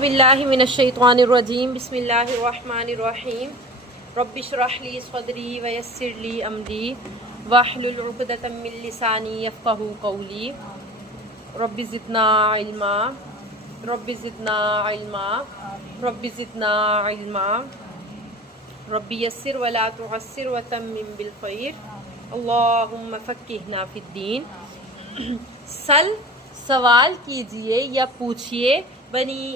बिल्लाहि मिनश्शैतानिर्रजीम बिस्मिल्लाहिर्रहमानिर्रहीम रब्बि इश्रह ली सदरी व यस्सिर ली अमरी वहलुल उक़दतम मिन लिसानी यफ़क़हू क़ौली रब्बि ज़िदना इल्मा रब्बि ज़िदना इल्मा रब्बि ज़िदना इल्मा रब्बि यस्सिर व ला तुअस्सिर व तम्मिम बिल खैर अल्लाहुम्मा फ़क़्क़िहना फ़िद्दीन। सवाल कीजिए या पूछिए बनी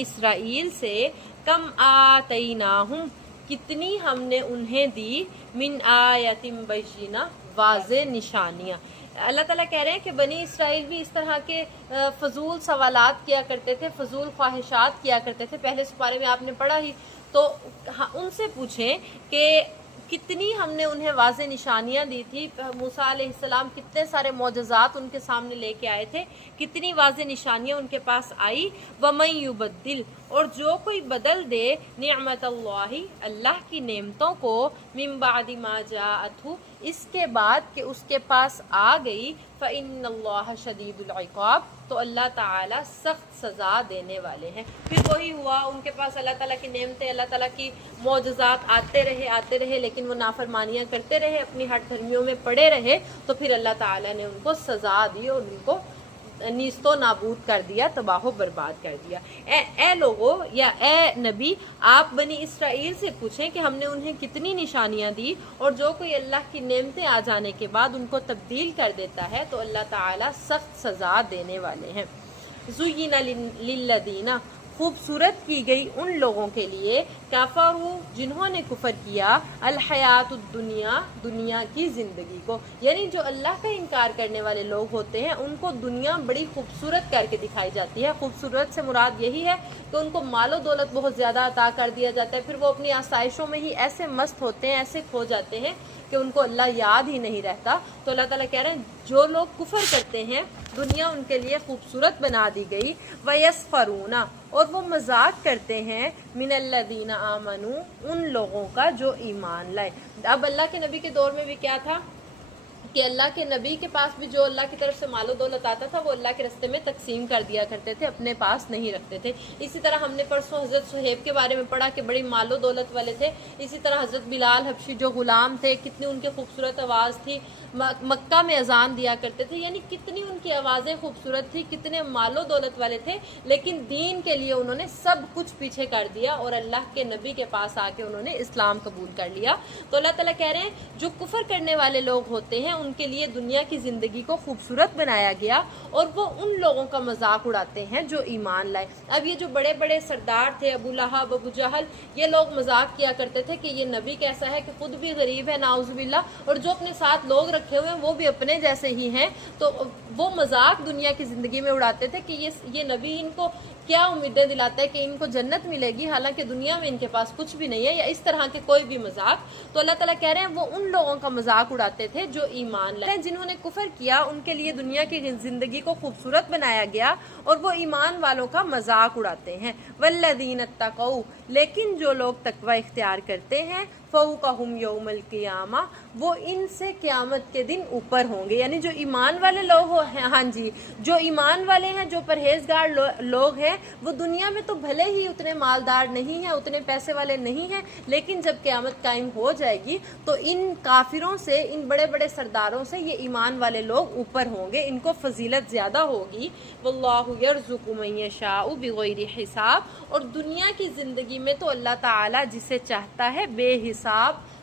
इसराइल से कम आतैनाहुम कितनी हमने उन्हें दी मिन आयतिम बय्यिना वाज़े निशानियाँ। अल्लाह ताला कह रहे हैं कि बनी इसराइल भी इस तरह के फजूल सवालात किया करते थे, फजूल ख्वाहिशात किया करते थे। पहले इस बारे में आपने पढ़ा ही, तो उनसे पूछें कि कितनी हमने उन्हें वाज़े निशानियाँ दी थी। मूसा अलैहिस्सलाम कितने सारे मौजज़ात उनके सामने लेके आए थे, कितनी वाज़े निशानियाँ उनके पास आई। वमन युबद्दिल, और जो कोई बदल दे निअमतल्लाहि, अल्लाह की नेमतों को, मिन बादि मा जाअतहु, इसके बाद कि उसके पास आ गई, फ़इन्नल्लाह शदीदुल इक़ाब, तो अल्लाह ताला सख्त सज़ा देने वाले हैं। फिर वही हुआ, उनके पास अल्लाह ताला की नेमतें, अल्लाह ताला की मौजज़ात आते रहे, लेकिन वो नाफरमानियाँ करते रहे, अपनी हट धर्मियों में पड़े रहे, तो फिर अल्लाह ताला ने उनको सज़ा दी और उनको नीस्तो नाबूद कर दिया, तबाह बर्बाद कर दिया। ए लोगों या ए नबी, आप बनी इसराइल से पूछें कि हमने उन्हें कितनी निशानियां दी, और जो कोई अल्लाह की नेमतें आ जाने के बाद उनको तब्दील कर देता है तो अल्लाह ताला सख्त सज़ा देने वाले हैं। ज़ुय्यिना लिल्लज़ीना, खूबसूरत की गई उन लोगों के लिए, काफरू, जिन्होंने कुफर किया, अल हयातुद दुनिया, दुनिया की ज़िंदगी को। यानी जो अल्लाह का इनकार करने वाले लोग होते हैं उनको दुनिया बड़ी खूबसूरत करके दिखाई जाती है। खूबसूरत से मुराद यही है कि उनको मालो दौलत बहुत ज़्यादा अता कर दिया जाता है, फिर वो अपनी आसाइशों में ही ऐसे मस्त होते हैं, ऐसे खो जाते हैं कि उनको अल्लाह याद ही नहीं रहता। तो अल्लाह ताला कह रहे हैं जो लोग कुफर करते हैं दुनिया उनके लिए खूबसूरत बना दी गई। वयस्फरूना, और वो मजाक करते हैं, मिनल्लज़ीना आमनू, उन लोगों का जो ईमान लाए। अब अल्लाह के नबी के दौर में भी क्या था कि अल्लाह के नबी के पास भी जो अल्लाह की तरफ से मालो दौलत आता था वो अल्लाह के रास्ते में तकसीम कर दिया करते थे, अपने पास नहीं रखते थे। इसी तरह हमने परसों हज़रत सुहेब के बारे में पढ़ा कि बड़ी मालो दौलत वाले थे। इसी तरह हज़रत बिलाल हबशी जो गुलाम थे, कितनी उनकी खूबसूरत आवाज़ थी, मक्का में अजान दिया करते थे, यानी कितनी उनकी आवाज़ें खूबसूरत थी, कितने मालो दौलत वाले थे, लेकिन दीन के लिए उन्होंने सब कुछ पीछे कर दिया और अल्लाह के नबी के पास आके उन्होंने इस्लाम कबूल कर लिया। तो अल्लाह ताला कह रहे हैं जो कुफर करने वाले लोग होते हैं उनके लिए दुनिया की ज़िंदगी को खूबसूरत बनाया गया और वो उन लोगों का मजाक उड़ाते हैं जो ईमान लाए। अब ये जो बड़े बड़े सरदार थे, अबू लहब, अबू जहल, ये लोग मजाक किया करते थे कि ये नबी कैसा है कि खुद भी गरीब है नाउज़ुबिल्लाह, और जो अपने साथ लोग रखे हुए हैं वो भी अपने जैसे ही हैं। तो वो मजाक दुनिया की ज़िंदगी में उड़ाते थे कि ये नबी इनको क्या उम्मीदें दिलाता है कि इनको जन्नत मिलेगी, हालांकि दुनिया में इनके पास कुछ भी नहीं है, या इस तरह के कोई भी मजाक। तो अल्लाह ताला कह रहे हैं वो उन लोगों का मजाक उड़ाते थे जो ईमान लाए। जिन्होंने कुफर किया उनके लिए दुनिया की जिंदगी को खूबसूरत बनाया गया और वो ईमान वालों का मजाक उड़ाते हैं। वल्लज़ीना तक़ौ, लेकिन जो लोग तकवा इख्तियार करते हैं, फ़ौक़हुम यौमल क़ियामा, वो इनसे क़यामत के दिन ऊपर होंगे। यानी जो ईमान वाले लोग हैं, हाँ जी, जो ईमान वाले हैं, जो परहेजगार लोग हैं, वो दुनिया में तो भले ही उतने मालदार नहीं हैं, उतने पैसे वाले नहीं हैं, लेकिन जब क़यामत कायम हो जाएगी तो इन काफिरों से, इन बड़े बड़े सरदारों से ये ईमान वाले लोग ऊपर होंगे, इनको फजीलत ज़्यादा होगी। वल्लाहु यर्ज़ुक़ु मन यशाउ बिग़ैरि हिसाब, और दुनिया की ज़िंदगी में तो अल्लाह ताला जिसे चाहता है बेहिसाब,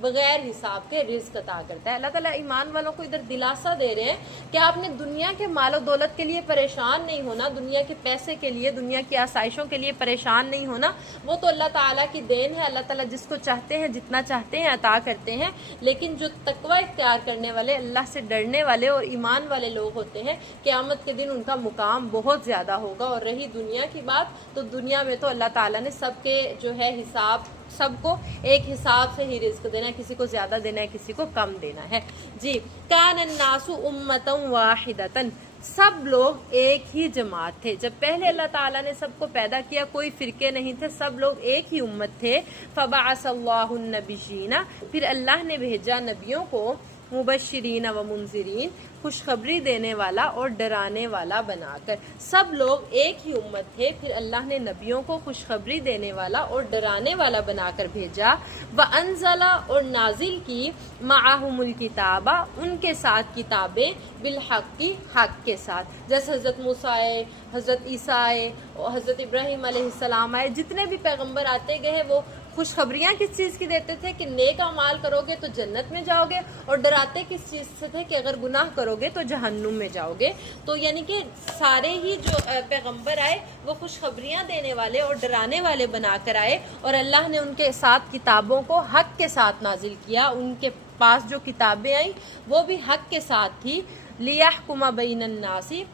बगैर हिसाब के रिज़्क़ अता करता है। अल्लाह ताला ईमान वालों को इधर दिलासा दे रहे हैं कि आपने दुनिया के मालो दौलत के लिए परेशान नहीं होना, दुनिया के पैसे के लिए, दुनिया की आसाइशों के लिए परेशान नहीं होना। वो तो अल्लाह ताला की देन है, अल्लाह ताला जिसको चाहते हैं जितना चाहते हैं अता करते हैं। लेकिन जो तकवा इख्तियार करने वाले, अल्लाह से डरने वाले और ईमान वाले लोग होते हैं, क़यामत के दिन उनका मुकाम बहुत ज़्यादा होगा। और रही दुनिया की बात, तो दुनिया में तो अल्लाह ताला ने सबके जो है हिसाब, सबको एक हिसाब से ही रिज़्क़ देना है, किसी को ज़्यादा देना है, किसी को कम देना है। जी, कानन्नासु उम्मतन वाहिदतन, सब लोग एक ही जमात थे। जब पहले अल्लाह ताला ने सबको पैदा किया कोई फ़िरके नहीं थे, सब लोग एक ही उम्मत थे। फ़बअसल्लाहु नबिय्यीना, फिर अल्लाह ने भेजा नबियों को, मुबश्शिरीन व मुनज़िरीन, खुशखबरी देने वाला और डराने वाला बनाकर। सब लोग एक ही उम्मत थे, फिर अल्लाह ने नबियों को खुशखबरी देने वाला और डराने वाला बनाकर भेजा। व अनज़ला और नाजिल की माअहुमुल किताबा, उनके साथ किताबें, बिलहक़्क़ि हक़ के साथ, जैसे हज़रत मूसा आए, हज़रत ईसा आए और हज़रत इब्राहीम अलैहिस्सलाम आए। जितने भी पैगम्बर आते गए हैं वो खुशखबरियाँ किस चीज़ की देते थे कि नेक अमाल करोगे तो जन्नत में जाओगे, और डराते किस चीज़ से थे कि अगर गुनाह करोगे तो जहन्नुम में जाओगे। तो यानी कि सारे ही जो पैगम्बर आए वो खुशखबरियाँ देने वाले और डराने वाले बनाकर आए, और अल्लाह ने उनके साथ किताबों को हक़ के साथ नाजिल किया। उनके पास जो किताबें आई वो भी हक़ के साथ थी। लियहकुम बैनन नासी,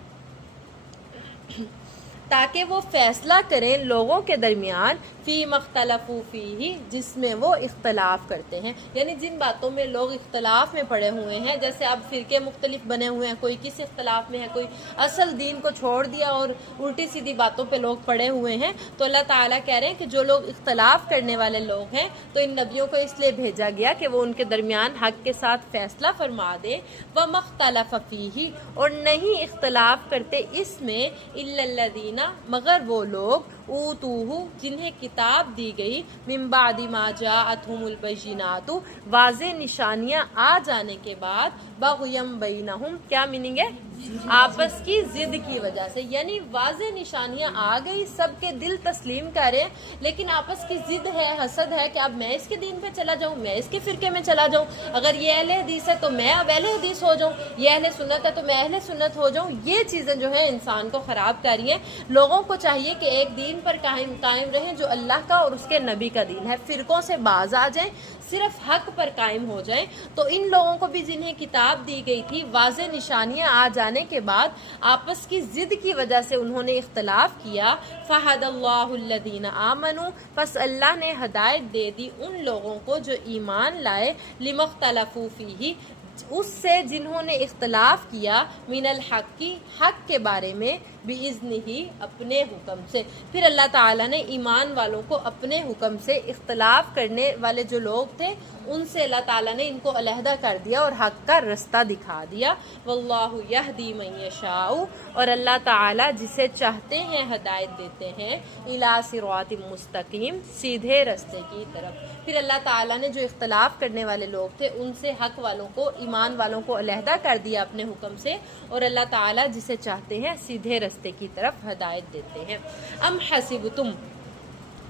ताकि वो फैसला करें लोगों के दरमियान, फ़ी मख्तलफ़ू फ़ीही, जिसमें वो इख्तलाफ करते हैं। यानी जिन बातों में लोग इख्तलाफ में पड़े हुए हैं, जैसे अब फ़िरके मुख्तलिफ बने हुए हैं, कोई किस इख्तलाफ में है, कोई असल दीन को छोड़ दिया और उल्टी सीधी बातों पे लोग पड़े हुए हैं। तो अल्लाह ताला कह रहे हैं कि जो लोग इख्तलाफ करने वाले लोग हैं तो इन नबियों को इसलिए भेजा गया कि वो उनके दरमियान हक़ के साथ फ़ैसला फरमा दे। व मख्तलफ़ फ़ीही, और नहीं इख्तलाफ करते इसमें, इल्लल्लज़ीना, मगर वो लोग, ऊतूहु, जिन्हें किताब दी गई, मिन बादि मा जाअतहुमुल बय्यिनातु, वाज़े निशानियां आ जाने के बाद, बग़यम बैनहुम, क्या मीनिंग है, आपस की जिद की वजह से। यानी वाज़े निशानियां आ गई, सबके दिल तस्लीम करें, लेकिन आपस की जिद है, हसद है कि अब मैं इसके दीन पे चला जाऊं, मैं इसके फिरके में चला जाऊं, अगर ये अहले हदीस है तो मैं अब अहले हदीस हो जाऊं, ये अहले सुन्नत है तो मैं अहले सुन्नत हो जाऊं। ये चीज़ें जो है इंसान को ख़राब कर रही हैं। लोगों को चाहिए कि एक दीन पर कायम रहें जो अल्लाह का और उसके नबी का दीन है, फिरकों से बाज आ जाएं, सिर्फ हक पर कायम हो जाएं। तो इन लोगों को भी जिन्हें किताब दी गई थी, वाज़े निशानियां आ जाने के बाद आपस की जिद की वजह से उन्होंने इख्तलाफ किया। फ़हदल्लाहुल्लज़ीना आमनू, बस अल्लाह ने हदायत दे दी उन लोगों को जो ईमान लाए, लिमख्तलफ़ू फ़ीही, उससे जिन्होंने इख्तलाफ किया, मिनल हक़्क़ि, हक़ के बारे में, बिइज़्निही, अपने हुक्म से। फिर अल्लाह ताला ने ईमान वालों को अपने हुक्म से, इख्तलाफ करने वाले जो लोग थे उनसे अल्लाह ताला ने इनको अलहदा कर दिया और हक़ का रास्ता दिखा दिया। वल्लाहु यहदी मन यशाउ, और अल्लाह ताला जिसे चाहते हैं हदायत देते हैं, इला सिरातिम मुस्तकीम, सीधे रास्ते की तरफ। फिर अल्लाह ताला ने जो इख्तलाफ करने वाले लोग थे उनसे हक़ वालों को, ईमान वालों को अलहदा कर दिया अपने हुक्म से, और अल्लाह ताला जिसे चाहते हैं सीधे रास्ते की तरफ हदायत देते हैं। अम हसिबतुम,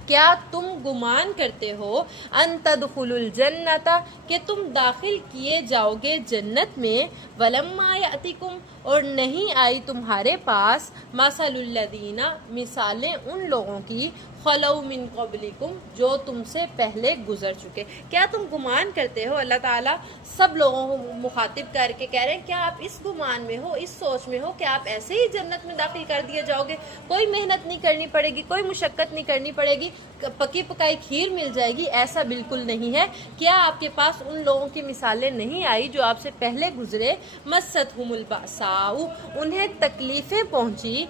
क्या तुम गुमान करते हो, अन तदखुलुल जन्नता, कि तुम दाखिल किए जाओगे जन्नत में, वलम्मा यातिकुम, और नहीं आई तुम्हारे पास, मसलुल्लज़ीना, मिसालें उन लोगों की, खलौ मिन क़ब्लिकुम, जो तुमसे पहले गुजर चुके। क्या तुम गुमान करते हो, अल्लाह ताला सब लोगों को मुखातिब करके कह रहे हैं, क्या आप इस गुमान में हो, इस सोच में हो कि आप ऐसे ही जन्नत में दाखिल कर दिए जाओगे, कोई मेहनत नहीं करनी पड़ेगी, कोई मुशक्क़त नहीं करनी पड़ेगी, पकी पकाई खीर मिल जाएगी? ऐसा बिल्कुल नहीं है। क्या आपके पास उन लोगों की मिसालें नहीं आई जो आपसे पहले गुजरे? मस्सतहुमुल बासाउ, उन्हें तकलीफ़ें पहुँची,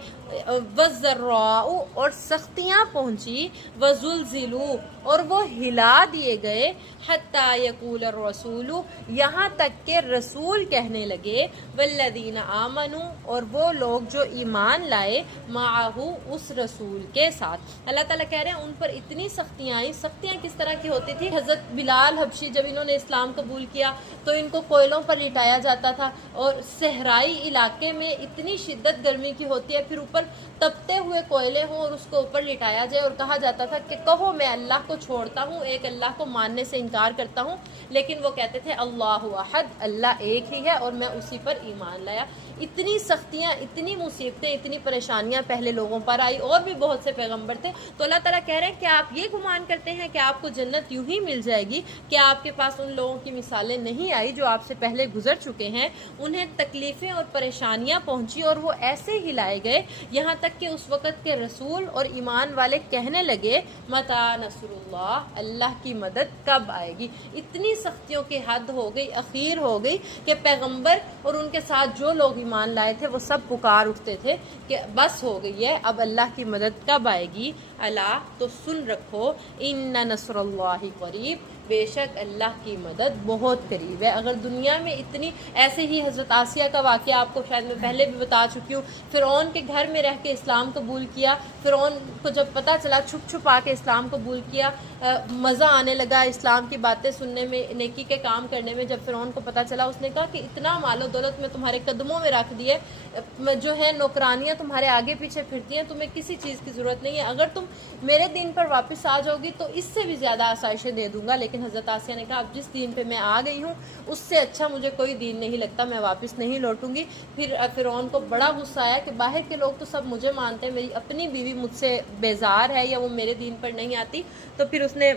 वज़र्राउ, और सख्तियाँ पहुँची, वज़ुलज़िलू, और वो हिला दिए गए, हत्ता यक़ूल रसूलु, यहाँ तक के रसूल कहने लगे, वल्लज़ीना आमनू, और वो लोग जो ईमान लाए, माअहू, उस रसूल के साथ। अल्लाह ताला कह रहे हैं उन पर इतनी सख्तियाँ आई। सख्तियाँ किस तरह की होती थी? हज़रत बिलाल हबशी जब इन्होंने इस्लाम कबूल किया तो इनको कोयलों पर लिटाया जाता था, और सहराई इलाके में इतनी शिद्दत गर्मी की होती है, फिर ऊपर तपते हुए कोयले हों और उसको ऊपर लिटाया जाए, और कहा जाता था कि कहो मैं अल्लाह को छोड़ता हूँ, एक अल्लाह को मानने से इनकार करता हूँ, लेकिन वो कहते थे अल्लाहु अहद, अल्लाह एक ही है और मैं उसी पर ईमान लाया। इतनी सख्तियाँ, इतनी मुसीबतें, इतनी परेशानियाँ पहले लोगों पर आई, और भी बहुत से पैगंबर थे। तो अल्लाह ताला कह रहे हैं कि आप ये गुमान करते हैं कि आपको जन्नत यूं ही मिल जाएगी? क्या आपके पास उन लोगों की मिसालें नहीं आई जो आपसे पहले गुजर चुके हैं? उन्हें तकलीफ़ें और परेशानियाँ पहुँची और वो ऐसे हिलाए गए, यहाँ तक कि उस वक़्त के रसूल और ईमान वाले कहने लगे, मता नसरुल्लाह, अल्लाह की मदद कब आएगी? इतनी सख्तियों की हद हो गई, अखीर हो गई कि पैगंबर और उनके साथ जो लोग ईमान लाए थे वो सब पुकार उठते थे कि बस हो गई है, अब अल्लाह की मदद कब आएगी? अला, तो सुन रखो, इन्ना नसरुल्लाहि करीब, بے شک اللہ کی مدد بہت قریب ہے۔ اگر دنیا میں اتنی، ایسے ہی حضرت آسیہ کا واقعہ آپ کو شاید میں پہلے بھی بتا چکی ہوں، فرعون کے گھر میں رہ کے اسلام قبول کیا، فرعون کو جب پتہ چلا چھپ چھپ آ کے اسلام قبول کیا، مزہ آنے لگا اسلام کی باتیں سننے میں، نیکی کے کام کرنے میں۔ جب فرعون کو پتہ چلا اس نے کہا کہ اتنا مال و دولت میں تمہارے قدموں میں رکھ دیے، جو ہے نوکرانیاں تمہارے آگے پیچھے پھرتی ہیں، تمہیں کسی چیز کی ضرورت نہیں ہے، اگر تم میرے دین پر واپس آ جاؤ گی تو اس سے بھی زیادہ آسائشیں دے دوں گا۔ لیکن حضرت آسیہ نے کہا اب جس دین پہ میں آ گئی ہوں اس سے اچھا مجھے کوئی دین نہیں لگتا، میں واپس نہیں لوٹوں گی۔ پھر فرعون کو بڑا غصہ آیا کہ باہر کے لوگ تو سب مجھے مانتے ہیں، میری اپنی بیوی مجھ سے بیزار ہے یا وہ میرے دین پر نہیں آتی۔ تو پھر اس نے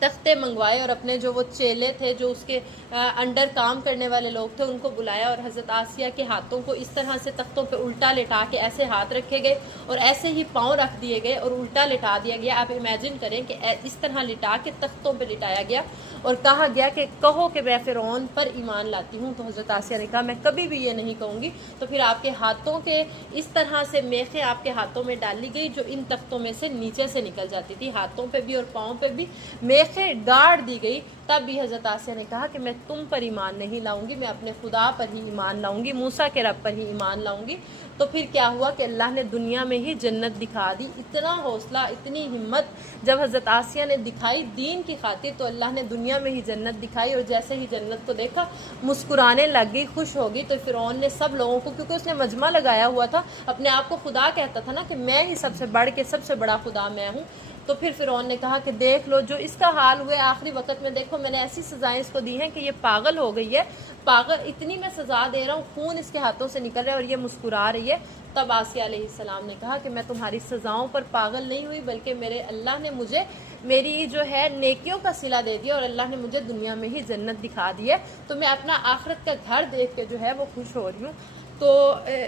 تختے منگوائے اور اپنے جو وہ چیلے تھے، جو اس کے انڈر کام کرنے والے لوگ تھے، ان کو بلایا اور حضرت آسیہ کے ہاتھوں کو اس طرح سے تختوں پہ الٹا لٹا کے ایسے ہاتھ رکھے گئے اور ایسے ہی پاؤں رکھ دیے گئے اور الٹا لٹا دیا گیا۔ آپ امیجن کریں کہ اس طرح لٹا کے تختوں پہ لٹایا گیا اور کہا گیا کہ کہو کہ میں فرعون پر ایمان لاتی ہوں۔ تو حضرت آسیہ نے کہا میں کبھی بھی یہ نہیں کہوں گی۔ تو پھر آپ کے ہاتھوں کے اس طرح سے میخیں آپ کے ہاتھوں میں ڈالی گئی جو ان تختوں میں سے نیچے سے نکل جاتی تھی، ہاتھوں پہ بھی اور پاؤں پہ بھی میخیں گاڑ دی گئی۔ تب بھی حضرت آسیہ نے کہا کہ میں تم پر ایمان نہیں لاؤں گی، میں اپنے خدا پر ہی ایمان لاؤں گی، موسیٰ کے رب پر ہی ایمان لاؤں گی۔ تو پھر کیا ہوا کہ اللہ نے دنیا میں ہی جنت دکھا دی۔ اتنا حوصلہ، اتنی ہمت جب حضرت آسیہ نے دکھائی دین کی خاطر، تو اللہ نے دنیا میں ہی جنت دکھائی، اور جیسے ہی جنت کو دیکھا مسکرانے لگ گئی، خوش ہو گئی۔ تو فرعون نے سب لوگوں کو، کیونکہ اس نے مجمع لگایا ہوا تھا، اپنے آپ کو خدا کہتا تھا نا کہ میں ہی سب سے بڑھ کے سب سے بڑا خدا میں ہوں، تو پھر فرعون نے کہا کہ دیکھ لو جو اس کا حال ہوئے آخری وقت میں، دیکھو میں نے ایسی سزائیں اس کو دی ہیں کہ یہ پاگل ہو گئی ہے، پاگل اتنی میں سزا دے رہا ہوں، خون اس کے ہاتھوں سے نکل رہا ہے اور یہ مسکرا رہی ہے۔ تب آسیہ علیہ السلام نے کہا کہ میں تمہاری سزاؤں پر پاگل نہیں ہوئی، بلکہ میرے اللہ نے مجھے میری جو ہے نیکیوں کا صلہ دے دیا اور اللہ نے مجھے دنیا میں ہی جنت دکھا دی ہے، تو میں اپنا آخرت کا گھر دیکھ کے جو ہے وہ خوش ہو رہی ہوں۔ تو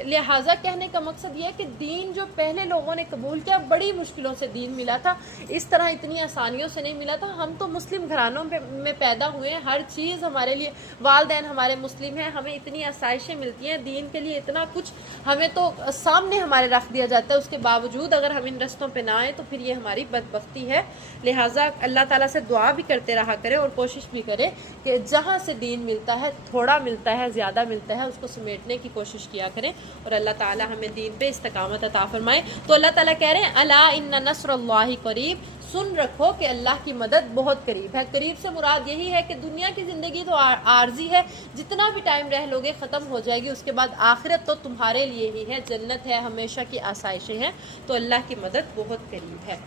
لہٰذا کہنے کا مقصد یہ ہے کہ دین جو پہلے لوگوں نے قبول کیا، بڑی مشکلوں سے دین ملا تھا، اس طرح اتنی آسانیوں سے نہیں ملا تھا۔ ہم تو مسلم گھرانوں میں پیدا ہوئے ہیں، ہر چیز ہمارے لیے، والدین ہمارے مسلم ہیں، ہمیں اتنی آسائشیں ملتی ہیں، دین کے لیے اتنا کچھ ہمیں تو سامنے ہمارے رکھ دیا جاتا ہے، اس کے باوجود اگر ہم ان رستوں پہ نہ آئیں تو پھر یہ ہماری بدبختی ہے۔ لہٰذا اللہ تعالیٰ سے دعا بھی کرتے رہا کرے اور کوشش بھی کرے کہ جہاں سے دین ملتا ہے، تھوڑا ملتا ہے، زیادہ ملتا ہے، اس کو سمیٹنے کی کوشش کیا کریں، اور اللہ تعالیٰ ہمیں دین پہ استقامت عطا فرمائے۔ تو اللہ تعالیٰ کہہ رہے ہیں الا ان نصر اللہ قریب، سن رکھو کہ اللہ کی مدد بہت قریب ہے۔ قریب سے مراد یہی ہے کہ دنیا کی زندگی تو عارضی ہے، جتنا بھی ٹائم رہ لوگے ختم ہو جائے گی، اس کے بعد آخرت تو تمہارے لیے ہی ہے، جنت ہے، ہمیشہ کی آسائشیں ہیں، تو اللہ کی مدد بہت قریب ہے۔